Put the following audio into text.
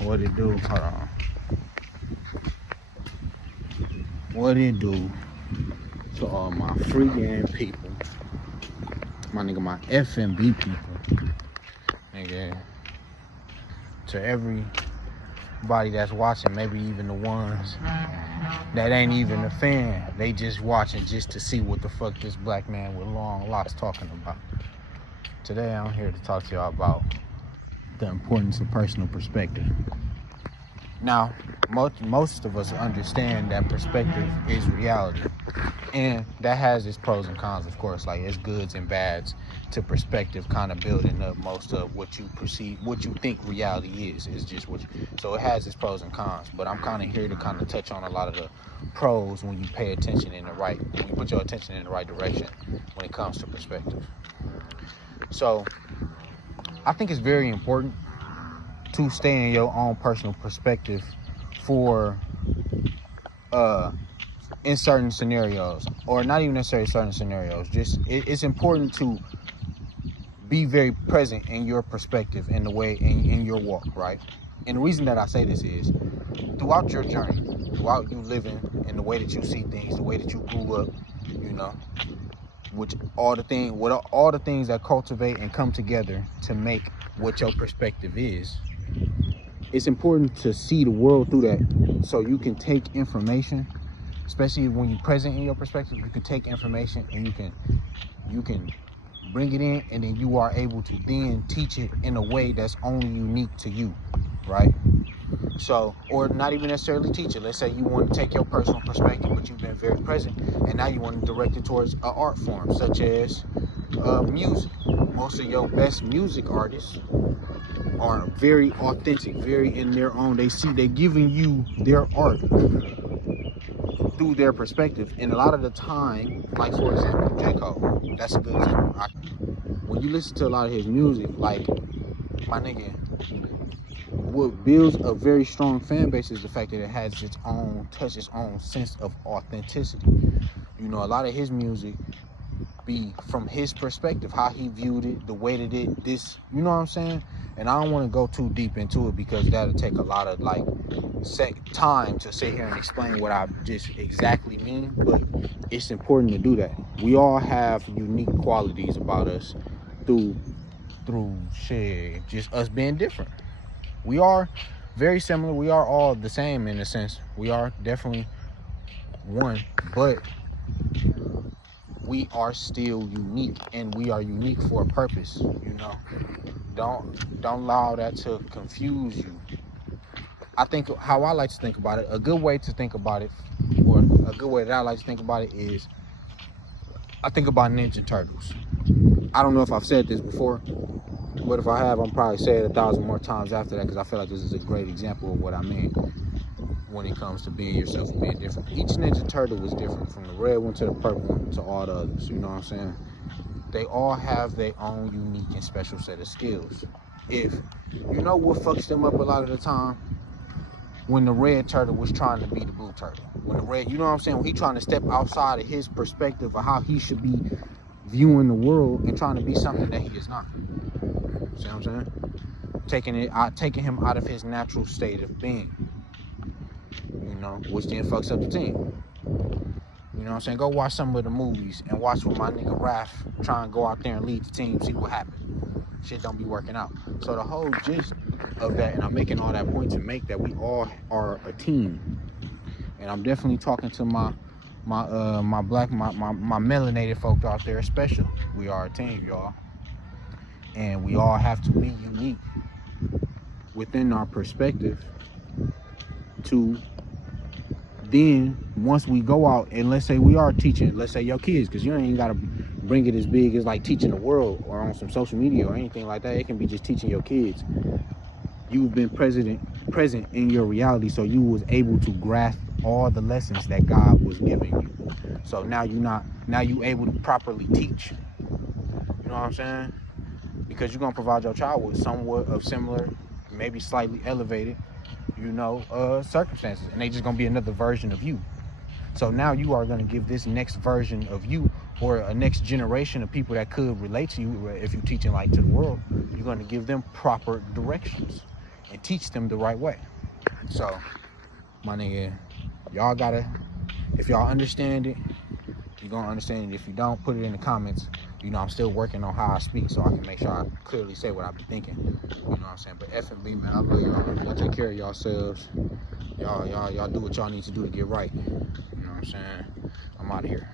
What it do? Hold on. What it do to all my free game people? My nigga, my FMB people. Nigga. To everybody that's watching, maybe even the ones that ain't even a fan. They just watching just to see what the fuck this black man with long locks talking about. Today I'm here to talk to y'all about the importance of personal perspective. Now, most of us understand that perspective is reality, and that has its pros and cons, of course. Like, it's goods and bads to perspective, kind of building up most of what you perceive, what you think reality is just what so it has its pros and cons. But I'm kind of here to kind of touch on a lot of the pros when you pay attention when you put your attention in the right direction when it comes to perspective. So I think it's very important to stay in your own personal perspective for in certain scenarios, or not even necessarily certain scenarios. Just it's important to be very present in your perspective in the way in your walk, right? And the reason that I say this is throughout your journey, throughout you living in the way that you see things, the way that you grew up, you know, with all the things that cultivate and come together to make what your perspective is. It's important to see the world through that, so you can take information, especially when you're present in your perspective. You can take information and you can bring it in, and then you are able to then teach it in a way that's only unique to you, right? So, or not even necessarily teach it. Let's say you want to take your personal perspective, but you've been very present, and now you want to direct it towards an art form, such as music. Most of your best music artists are very authentic, very in their own. They're giving you their art through their perspective. And a lot of the time, like for example, J. Cole, that's a good example. When you listen to a lot of his music, like, my nigga, what builds a very strong fan base is the fact that it has its own touch, its own sense of authenticity. You know, a lot of his music be from his perspective, how he viewed it, the way that this, you know what I'm saying? And I don't want to go too deep into it because that'll take a lot of time to sit here and explain what I just exactly mean, but it's important to do that. We all have unique qualities about us through shit, just us being different. We are very similar. We are all the same in a sense. We are definitely one, but we are still unique, and we are unique for a purpose, you know. Don't allow that to confuse you. I think how I like to think about it, a good way to think about it, or a good way that I like to think about it is, I think about Ninja Turtles. I don't know if I've said this before, but if I have, I'm probably say it 1,000 more times after that, because I feel like this is a great example of what I mean when it comes to being yourself and being different. Each Ninja Turtle was different, from the red one to the purple one to all the others, you know what I'm saying? They all have their own unique and special set of skills. If you know what fucks them up a lot of the time, when the red turtle was trying to be the blue turtle, when the red, you know what I'm saying, when he trying to step outside of his perspective of how he should be viewing the world and trying to be something that he is not. See what I'm saying? Taking him out of his natural state of being, you know, which then fucks up the team. You know what I'm saying? Go watch some of the movies and watch what my nigga Raph try and go out there and lead the team, see what happens. Shit don't be working out. So the whole gist of that, and I'm making all that point to make that we all are a team. And I'm definitely talking to my melanated folk out there, especially. We are a team, y'all. And we all have to be unique within our perspective to then, once we go out and let's say we are teaching, let's say your kids, because you ain't got to bring it as big as like teaching the world or on some social media or anything like that. It can be just teaching your kids. You've been present in your reality, so you was able to grasp all the lessons that God was giving you. So now you able to properly teach. You know what I'm saying? Because you're gonna provide your child with somewhat of similar, maybe slightly elevated, you know, circumstances, and they just gonna be another version of you. So now you are gonna give this next version of you, or a next generation of people that could relate to you, if you're teaching like to the world, you're gonna give them proper directions. and teach them the right way. So, my nigga, y'all gotta, if y'all understand it, you're gonna understand it. If you don't, put it in the comments. You know, I'm still working on how I speak so I can make sure I clearly say what I be thinking. You know what I'm saying? But F&B, man, I love y'all. Y'all take care of yourselves. Y'all do what y'all need to do to get right. You know what I'm saying? I'm out of here.